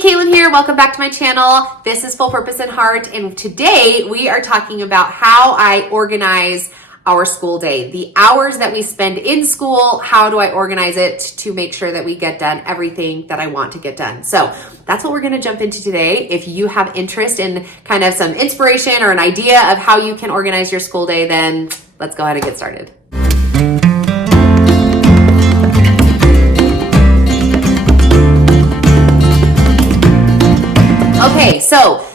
Caitlin here. Welcome back to my channel. This is Full Purpose and Heart, and today we are talking about how I organize our school day. The hours that we spend in school, how do I organize it to make sure that we get done everything that I want to get done? So that's what we're going to jump into today. If you have interest in kind of some inspiration or an idea of how you can organize your school day, then let's go ahead and get started. Okay, so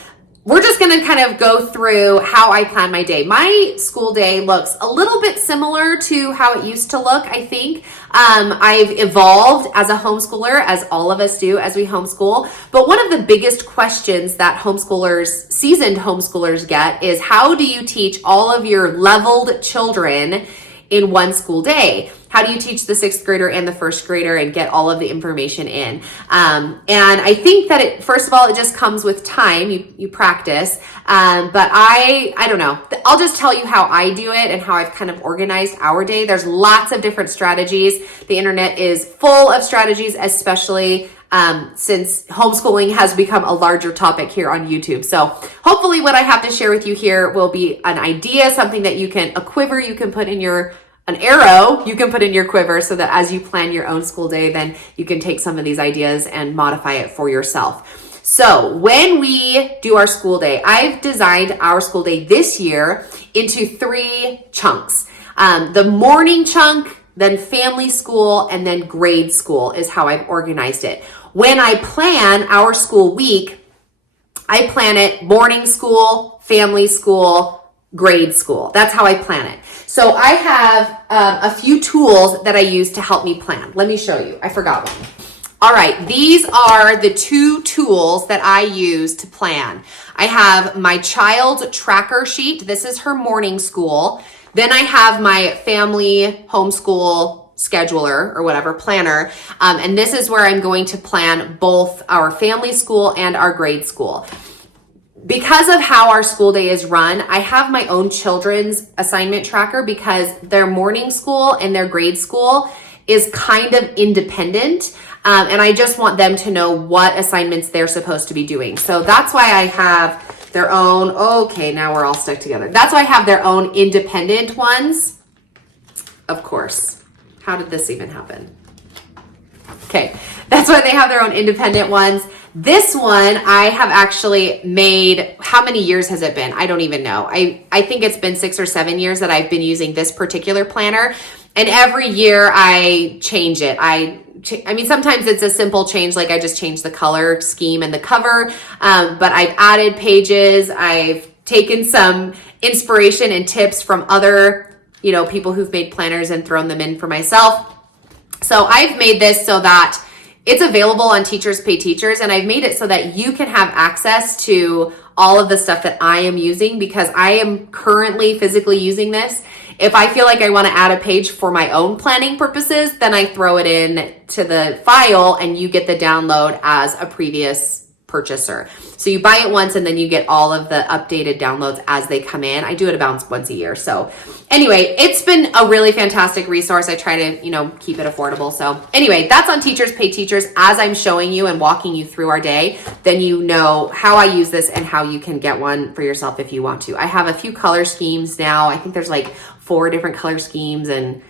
we're just going to kind of go through how I plan my day. My school day looks a little bit similar to how it used to look, I think. I've evolved as a homeschooler, as all of us do as we homeschool. But one of the biggest questions that homeschoolers, seasoned homeschoolers get is, how do you teach all of your leveled children in one school day? How do you teach the sixth grader and the first grader and get all of the information in? And I think that first of all, it just comes with time. You practice. But I don't know. I'll just tell you how I do it and how I've kind of organized our day. There's lots of different strategies. The internet is full of strategies, especially since homeschooling has become a larger topic here on YouTube. So hopefully what I have to share with you here will be an idea, something that a quiver you can put in an arrow you can put in your quiver, so that as you plan your own school day, then you can take some of these ideas and modify it for yourself. So when we do our school day, I've designed our school day this year into 3 chunks. The morning chunk, then family school, and then grade school is how I've organized it. When I plan our school week, I plan it morning school, family school, grade school. That's how I plan it. So I have a few tools that I use to help me plan. Let me show you. I forgot one. All right, these are the 2 tools that I use to plan. I have my child's tracker sheet. This is her morning school. Then I have my family homeschool scheduler or whatever planner. And this is where I'm going to plan both our family school and our grade school. Because of how our school day is run, I have my own children's assignment tracker because their morning school and their grade school is kind of independent. And I just want them to know what assignments they're supposed to be doing. So that's why I have their own, okay, now we're all stuck together. That's why I have their own independent ones. Of course. How did this even happen? Okay, that's why they have their own independent ones. This one I have actually made, how many years has it been? I don't even know. I think it's been 6 or 7 years that I've been using this particular planner. And every year I change it. I mean, sometimes it's a simple change, like I just change the color scheme and the cover. But I've added pages. I've taken some inspiration and tips from other, people who've made planners and thrown them in for myself. So I've made this so that it's available on Teachers Pay Teachers, and I've made it so that you can have access to all of the stuff that I am using because I am currently physically using this. If I feel like I want to add a page for my own planning purposes, then I throw it in to the file and you get the download as a previous purchaser. So you buy it once and then you get all of the updated downloads as they come in. I do it about once a year. So anyway, it's been a really fantastic resource. I try to, keep it affordable. So anyway, that's on Teachers Pay Teachers. As I'm showing you and walking you through our day, then you know how I use this and how you can get one for yourself if you want to. I have a few color schemes now. I think there's like 4 different color schemes and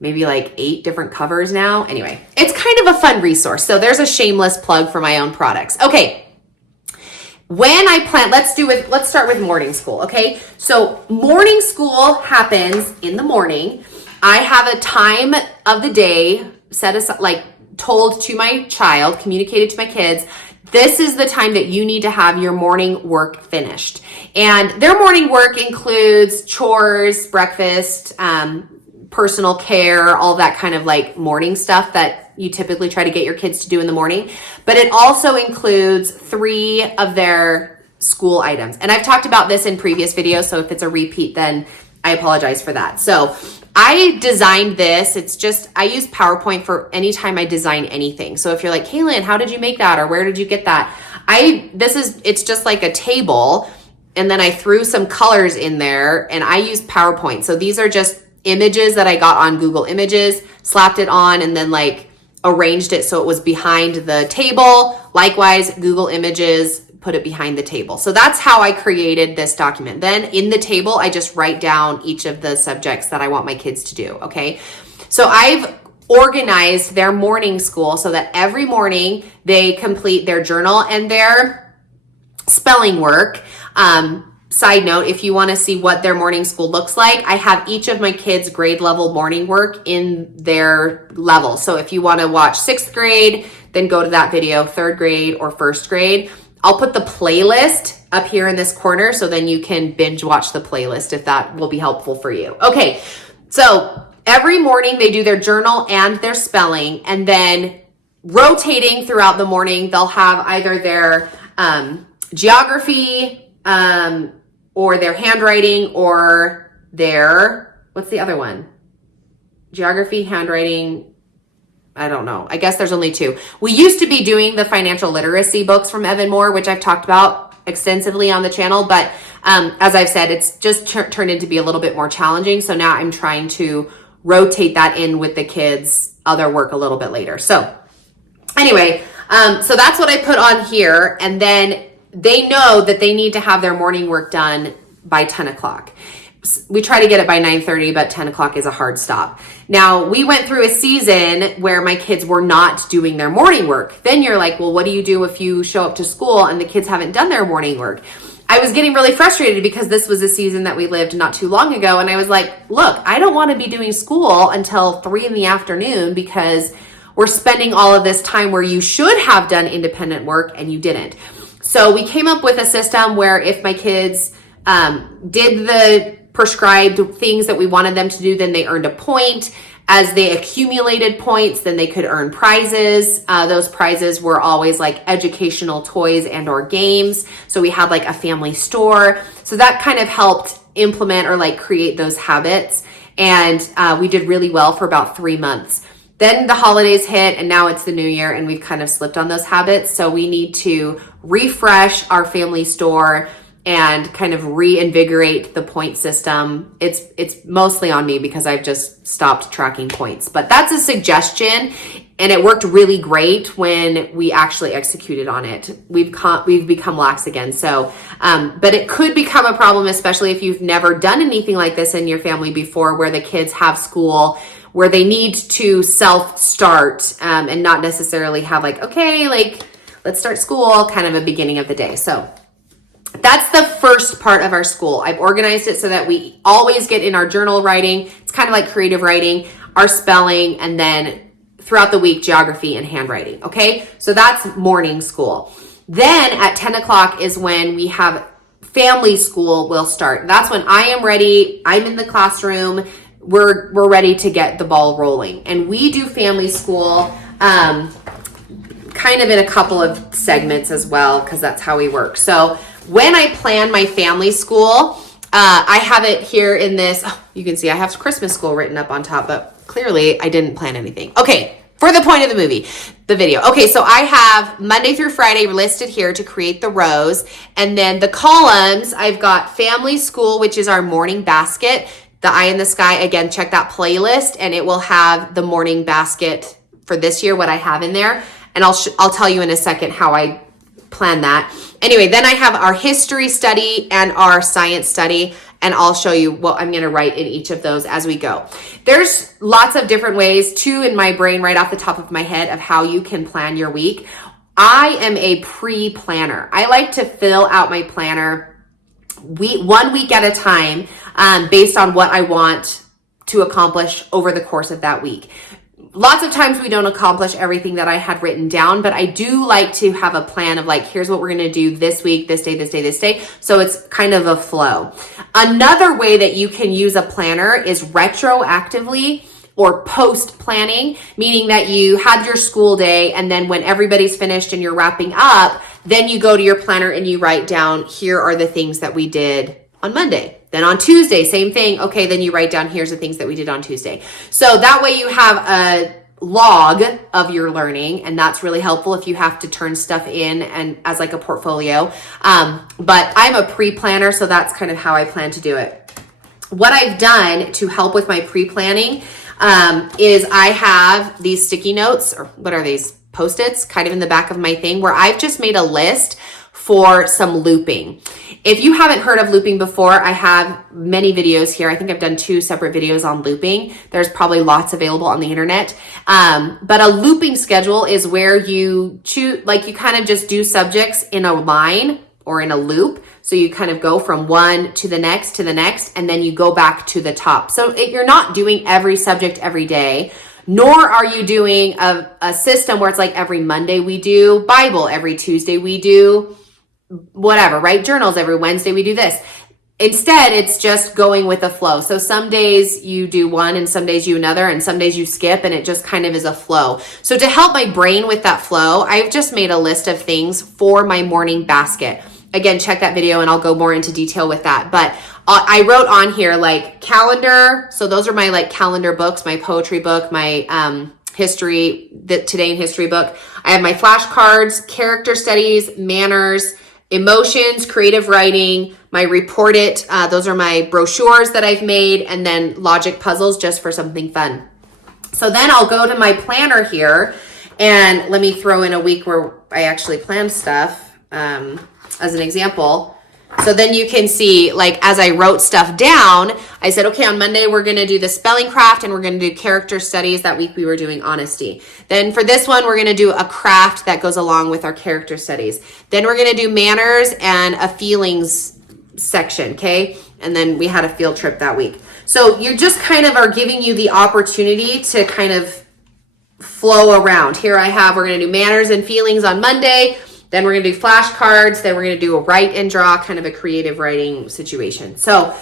maybe like 8 different covers now. Anyway, it's kind of a fun resource. So there's a shameless plug for my own products. Okay. When I plan, let's start with morning school. Okay. So morning school happens in the morning. I have a time of the day set aside, told to my child, communicated to my kids, this is the time that you need to have your morning work finished. And their morning work includes chores, breakfast, personal care, all that kind of morning stuff that you typically try to get your kids to do in the morning. But it also includes 3 of their school items. And I've talked about this in previous videos, so if it's a repeat, then I apologize for that. So I designed this. I use PowerPoint for any time I design anything. So if you're like, Kaylin, how did you make that? Or where did you get that? It's just like a table. And then I threw some colors in there and I use PowerPoint. So these are just images that I got on Google Images, slapped it on, and then arranged it so it was behind the table. Likewise, Google Images, put it behind the table. So that's how I created this document. Then in the table, I just write down each of the subjects that I want my kids to do, okay? So I've organized their morning school so that every morning they complete their journal and their spelling work. Side note, if you want to see what their morning school looks like, I have each of my kids' grade level morning work in their level. So if you want to watch 6th grade, then go to that video, 3rd grade or 1st grade. I'll put the playlist up here in this corner so then you can binge watch the playlist if that will be helpful for you. Okay, so every morning they do their journal and their spelling, and then rotating throughout the morning, they'll have either their geography, or their handwriting, or their, what's the other one? Geography, handwriting, I don't know. I guess there's only 2. We used to be doing the financial literacy books from Evan Moore, which I've talked about extensively on the channel, but as I've said, it's just turned into be a little bit more challenging. So now I'm trying to rotate that in with the kids' other work a little bit later. So anyway, so that's what I put on here, and then they know that they need to have their morning work done by 10 o'clock. We try to get it by 9:30, but 10 o'clock is a hard stop. Now, we went through a season where my kids were not doing their morning work. Then you're like, well, what do you do if you show up to school and the kids haven't done their morning work? I was getting really frustrated because this was a season that we lived not too long ago. And I was like, look, I don't want to be doing school until 3 in the afternoon because we're spending all of this time where you should have done independent work and you didn't. So we came up with a system where if my kids did the prescribed things that we wanted them to do, then they earned a point. As they accumulated points, then they could earn prizes. Those prizes were always like educational toys and or games. So we had like a family store. So that kind of helped implement or like create those habits. And we did really well for about 3 months. Then the holidays hit and now it's the new year and we've kind of slipped on those habits. So we need to refresh our family store and kind of reinvigorate the point system. It's mostly on me because I've just stopped tracking points, but that's a suggestion and it worked really great when we actually executed on it. We've become lax again. So, but it could become a problem, especially if you've never done anything like this in your family before, where the kids have school where they need to self-start and not necessarily have like, okay, like let's start school, kind of a beginning of the day. So that's the first part of our school. I've organized it so that we always get in our journal writing. It's kind of like creative writing, our spelling, and then throughout the week, geography and handwriting. Okay, so that's morning school. Then at 10 o'clock is when we have family school will start. That's when I am ready. I'm in the classroom. We're ready to get the ball rolling. And we do family school kind of in a couple of segments as well, because that's how we work. So when I plan my family school, I have it here in this, you can see I have Christmas school written up on top, but clearly I didn't plan anything. Okay, for the point of the video. Okay, so I have Monday through Friday listed here to create the rows. And then the columns, I've got family school, which is our morning basket. The Eye in the Sky, again, check that playlist and it will have the morning basket for this year, what I have in there. And I'll tell you in a second how I plan that. Anyway, then I have our history study and our science study, and I'll show you what I'm gonna write in each of those as we go. There's lots of different ways, too, in my brain right off the top of my head of how you can plan your week. I am a pre-planner. I like to fill out my planner 1 week at a time based on what I want to accomplish over the course of that week. Lots of times we don't accomplish everything that I had written down, but I do like to have a plan of like, here's what we're going to do this week, this day, this day, this day. So it's kind of a flow. Another way that you can use a planner is retroactively or post planning, meaning that you had your school day and then when everybody's finished and you're wrapping up, then you go to your planner and you write down, here are the things that we did on Monday. Then on Tuesday, same thing. Okay, then you write down, here's the things that we did on Tuesday. So that way you have a log of your learning, and that's really helpful if you have to turn stuff in and as like a portfolio. But I'm a pre-planner, so that's kind of how I plan to do it. What I've done to help with my pre-planning, is I have these sticky notes, or what are these? Post-its kind of in the back of my thing, where I've just made a list for some looping. If you haven't heard of looping before, I have many videos here. I think I've done 2 separate videos on looping. There's probably lots available on the internet. But a looping schedule is where you choose, like you kind of just do subjects in a line or in a loop. So you kind of go from one to the next, and then you go back to the top. So you're not doing every subject every day, nor are you doing a system where it's like every Monday we do Bible, every Tuesday we do whatever, right? Journals, every Wednesday we do this. Instead, it's just going with the flow. So some days you do one and some days you another and some days you skip, and it just kind of is a flow. So to help my brain with that flow, I've just made a list of things for my morning basket. Again, check that video and I'll go more into detail with that. But I wrote on here like calendar. So those are my like calendar books, my poetry book, my history, the Today in History book. I have my flashcards, character studies, manners, emotions, creative writing, my report it. Those are my brochures that I've made, and then logic puzzles just for something fun. So then I'll go to my planner here, and let me throw in a week where I actually planned stuff as an example. So then you can see, like, as I wrote stuff down, I said, okay, on Monday, we're going to do the spelling craft and we're going to do character studies. That week we were doing honesty. Then for this one, we're going to do a craft that goes along with our character studies. Then we're going to do manners and a feelings section. Okay. And then we had a field trip that week. So you just kind of are giving you the opportunity to kind of flow around. Here I have, we're going to do manners and feelings on Monday. Then we're going to do flashcards. Then we're going to do a write and draw, kind of a creative writing situation. So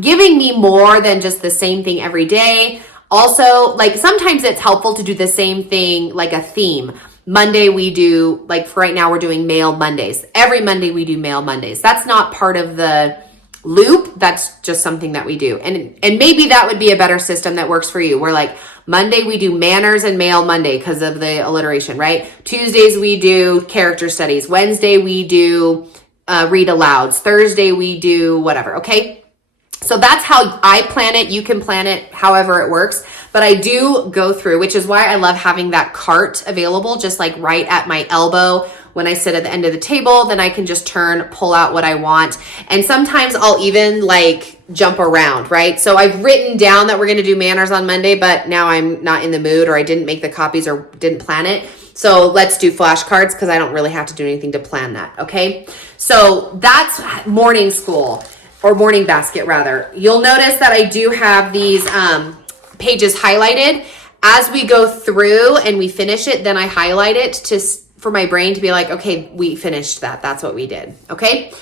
giving me more than just the same thing every day. Also, like sometimes it's helpful to do the same thing, like a theme. Monday we do, like for right now, we're doing Mail Mondays. Every Monday we do Mail Mondays. That's not part of the loop. That's just something that we do. And maybe that would be a better system that works for you. We're like, Monday we do manners and Mail Monday because of the alliteration, right? Tuesdays we do character studies. Wednesday we do read alouds. Thursday we do whatever, okay? So that's how I plan it. You can plan it however it works. But I do go through, which is why I love having that cart available, just like right at my elbow. When I sit at the end of the table, then I can just pull out what I want. And sometimes I'll even like jump around, right? So I've written down that we're going to do manners on Monday, but now I'm not in the mood, or I didn't make the copies or didn't plan it. So let's do flashcards because I don't really have to do anything to plan that. Okay. So that's morning school, or morning basket rather. You'll notice that I do have these pages highlighted. As we go through and we finish it, then I highlight it for my brain to be like, okay, we finished that. That's what we did. Okay.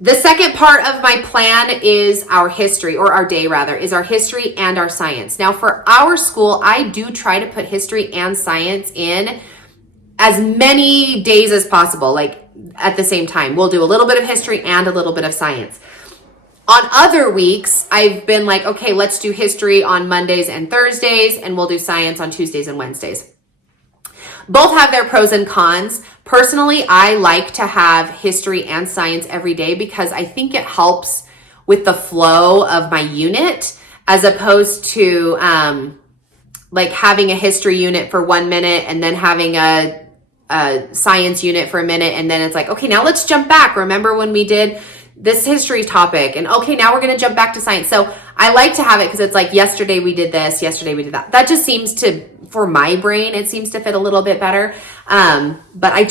The second part of my plan is our history, or our day rather, is our history and our science. Now for our school, I do try to put history and science in as many days as possible, like at the same time. We'll do a little bit of history and a little bit of science. On other weeks, I've been like, okay, let's do history on Mondays and Thursdays, and we'll do science on Tuesdays and Wednesdays. Both have their pros and cons. Personally, I like to have history and science every day because I think it helps with the flow of my unit, as opposed to like having a history unit for 1 minute and then having a science unit for a minute. And then it's like, okay, now let's jump back. Remember when we did this history topic, and okay, now we're going to jump back to science. So I like to have it because it's like, yesterday we did this, yesterday we did that. That just seems to, for my brain, it seems to fit a little bit better. But I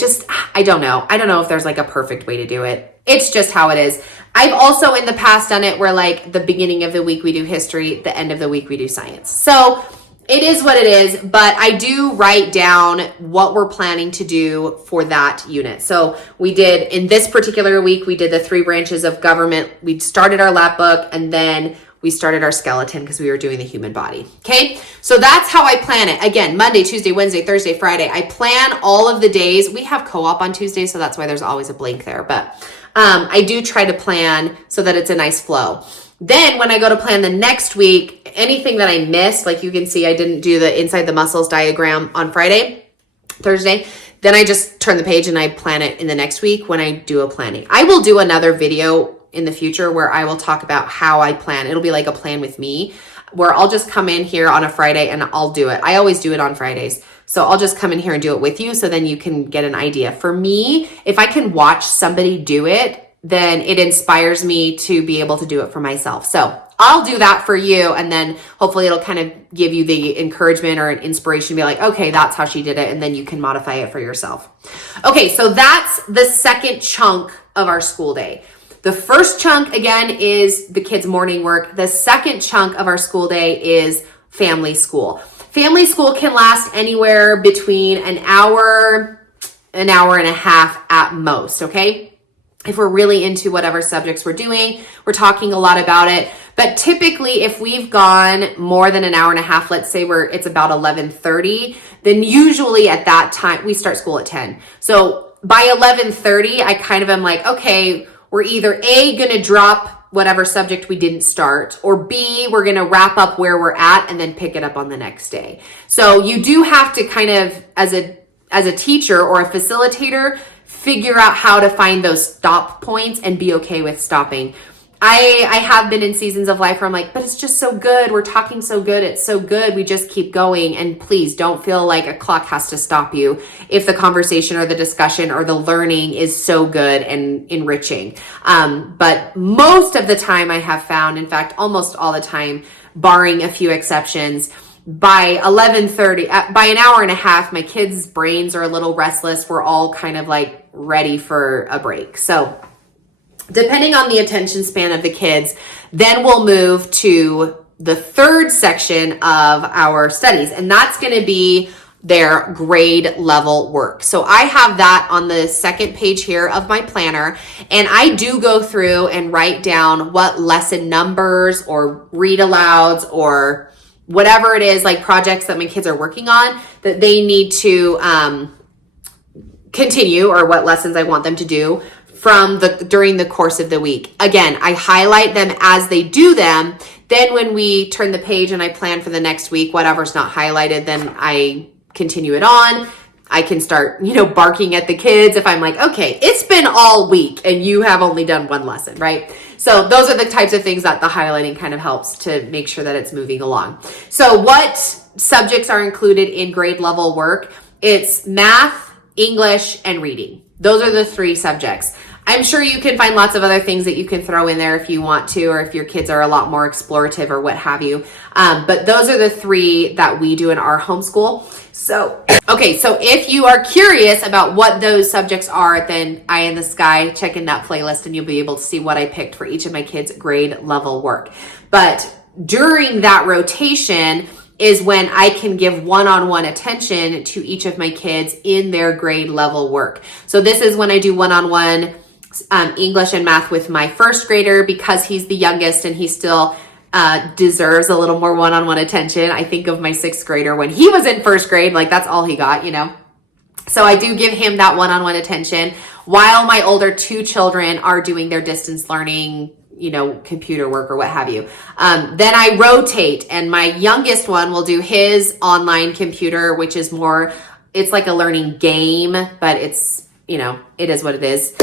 don't know. I don't know if there's like a perfect way to do it. It's just how it is. I've also in the past done it where like the beginning of the week we do history, the end of the week we do science. So it is what it is, but I do write down what we're planning to do for that unit. So we did, in this particular week, we did the 3 branches of government. We started our lap book, and then we started our skeleton because we were doing the human body. Okay. So that's how I plan it. Again, Monday, Tuesday, Wednesday, Thursday, Friday. I plan all of the days. We have co-op on Tuesday, so that's why there's always a blank there. But I do try to plan so that it's a nice flow. Then when I go to plan the next week, anything that I missed, like you can see, I didn't do the inside the muscles diagram on Thursday, then I just turn the page and I plan it in the next week when I do a planning. I will do another video in the future where I will talk about how I plan. It'll be like a plan with me. where I'll just come in here on a Friday and I'll do it. I always do it on Fridays. So I'll just come in here and do it with you so then you can get an idea. For me, if I can watch somebody do it, then it inspires me to be able to do it for myself. So I'll do that for you. And then hopefully it'll kind of give you the encouragement or an inspiration to be like, okay, that's how she did it. And then you can modify it for yourself. Okay, so that's the second chunk of our school day. The first chunk, again, is the kids' morning work. The second chunk of our school day is family school. Family school can last anywhere between an hour and a half at most, okay? If we're really into whatever subjects we're doing, we're talking a lot about it. But typically, if we've gone more than an hour and a half, let's say it's about 11:30, then usually at that time, we start school at 10. So by 11:30, I kind of am like, okay, we're either A, going to drop whatever subject we didn't start, or B, we're going to wrap up where we're at and then pick it up on the next day. So you do have to kind of, as a teacher or a facilitator, figure out how to find those stop points and be okay with stopping. I have been in seasons of life where I'm like, but it's just so good. We're talking so good. It's so good. We just keep going. And please don't feel like a clock has to stop you if the conversation or the discussion or the learning is so good and enriching. But most of the time I have found, in fact, almost all the time, barring a few exceptions, by 11:30, by an hour and a half, my kids' brains are a little restless. We're all kind of like ready for a break. So depending on the attention span of the kids, then we'll move to the third section of our studies, and that's going to be their grade level work. So I have that on the second page here of my planner, and I do go through and write down what lesson numbers or read alouds or whatever it is, like projects that my kids are working on that they need to continue, or what lessons I want them to do during the course of the week. Again, I highlight them as they do them. Then when we turn the page and I plan for the next week, whatever's not highlighted, then I continue it on. I can start, barking at the kids if I'm like, okay, it's been all week and you have only done one lesson, right? So those are the types of things that the highlighting kind of helps to make sure that it's moving along. So what subjects are included in grade level work? It's math, English, and reading. Those are the three subjects. I'm sure you can find lots of other things that you can throw in there if you want to, or if your kids are a lot more explorative or what have you. But those are the three that we do in our homeschool. So if you are curious about what those subjects are, then Eye in the Sky, check in that playlist and you'll be able to see what I picked for each of my kids' grade level work. But during that rotation is when I can give one-on-one attention to each of my kids in their grade level work. So this is when I do one-on-one English and math with my first grader, because he's the youngest and he still deserves a little more one-on-one attention. I think of my sixth grader when he was in first grade, like that's all he got, So I do give him that one-on-one attention while my older two children are doing their distance learning, computer work or what have you. Then I rotate, and my youngest one will do his online computer, which is more, it's like a learning game, but it's, it is what it is.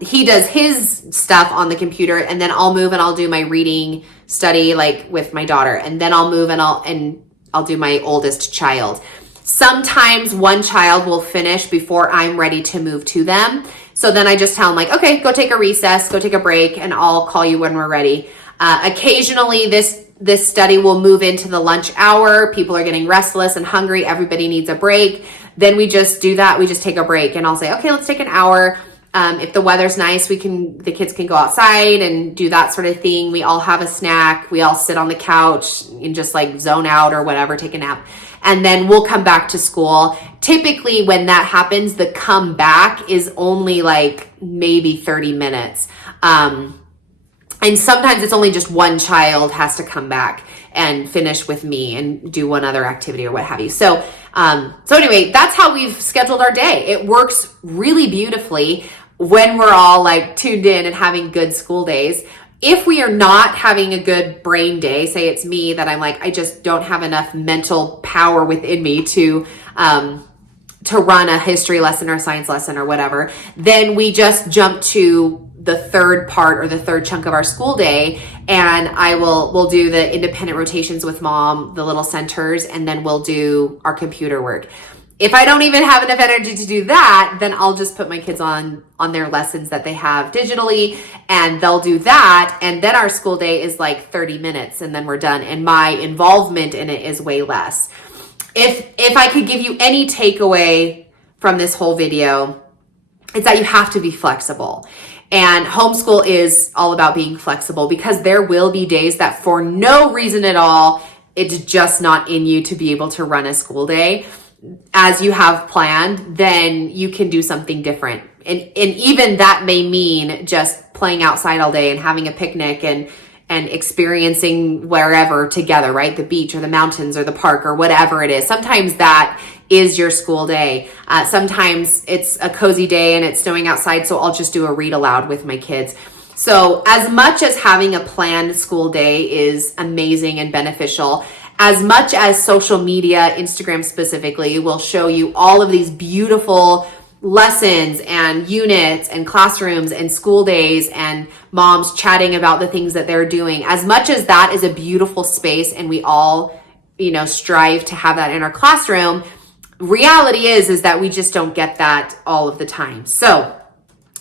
He does his stuff on the computer, and then I'll move and I'll do my reading study, like with my daughter. And then I'll move and I'll do my oldest child. Sometimes one child will finish before I'm ready to move to them. So then I just tell them like, okay, go take a recess, go take a break, and I'll call you when we're ready. Occasionally this study will move into the lunch hour. People are getting restless and hungry. Everybody needs a break. Then we just do that. We just take a break, and I'll say, okay, let's take an hour. If the weather's nice, the kids can go outside and do that sort of thing. We all have a snack. We all sit on the couch and just like zone out or whatever, take a nap. And then we'll come back to school. Typically when that happens, the come back is only like maybe 30 minutes. And sometimes it's only just one child has to come back and finish with me and do one other activity or what have you. So anyway, that's how we've scheduled our day. It works really beautifully when we're all like tuned in and having good school days. If we are not having a good brain day, say it's me that I'm like, I just don't have enough mental power within me to run a history lesson or a science lesson or whatever, then we just jump to the third part or the third chunk of our school day, and we'll do the independent rotations with mom, the little centers, and then we'll do our computer work. If I don't even have enough energy to do that, then I'll just put my kids on their lessons that they have digitally, and they'll do that. And then our school day is like 30 minutes and then we're done. And my involvement in it is way less. If I could give you any takeaway from this whole video, it's that you have to be flexible. And homeschool is all about being flexible, because there will be days that for no reason at all, it's just not in you to be able to run a school day as you have planned. Then you can do something different. And even that may mean just playing outside all day and having a picnic and experiencing wherever together, right? The beach or the mountains or the park or whatever it is. Sometimes that is your school day. Sometimes it's a cozy day and it's snowing outside, so I'll just do a read aloud with my kids. So as much as having a planned school day is amazing and beneficial, as much as social media, Instagram specifically, will show you all of these beautiful lessons and units and classrooms and school days and moms chatting about the things that they're doing, as much as that is a beautiful space and we all, strive to have that in our classroom, reality is that we just don't get that all of the time. So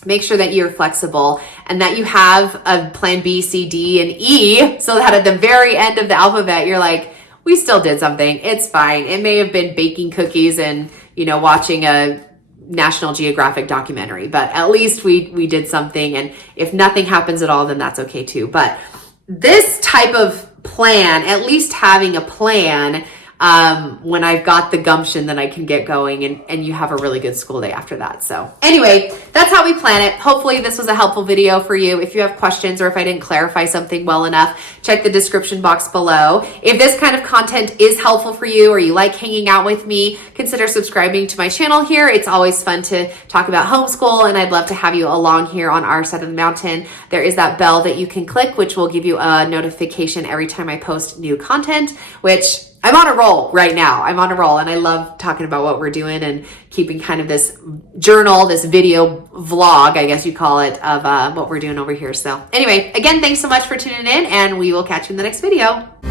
make sure that you're flexible and that you have a plan B, C, D, and E, so that at the very end of the alphabet, you're like, we still did something. It's fine. It may have been baking cookies and, watching a National Geographic documentary, but at least we did something. And if nothing happens at all, then that's okay too. But this type of plan, at least having a plan, when I've got the gumption, then I can get going and you have a really good school day after that. So anyway, that's how we plan it. Hopefully this was a helpful video for you. If you have questions or if I didn't clarify something well enough, check the description box below. If this kind of content is helpful for you or you like hanging out with me, consider subscribing to my channel here. It's always fun to talk about homeschool, and I'd love to have you along here on our side of the mountain. There is that bell that you can click, which will give you a notification every time I post new content, which I'm on a roll right now. I'm on a roll, and I love talking about what we're doing and keeping kind of this journal, this video vlog, I guess you call it, of what we're doing over here. So anyway, again, thanks so much for tuning in, and we will catch you in the next video.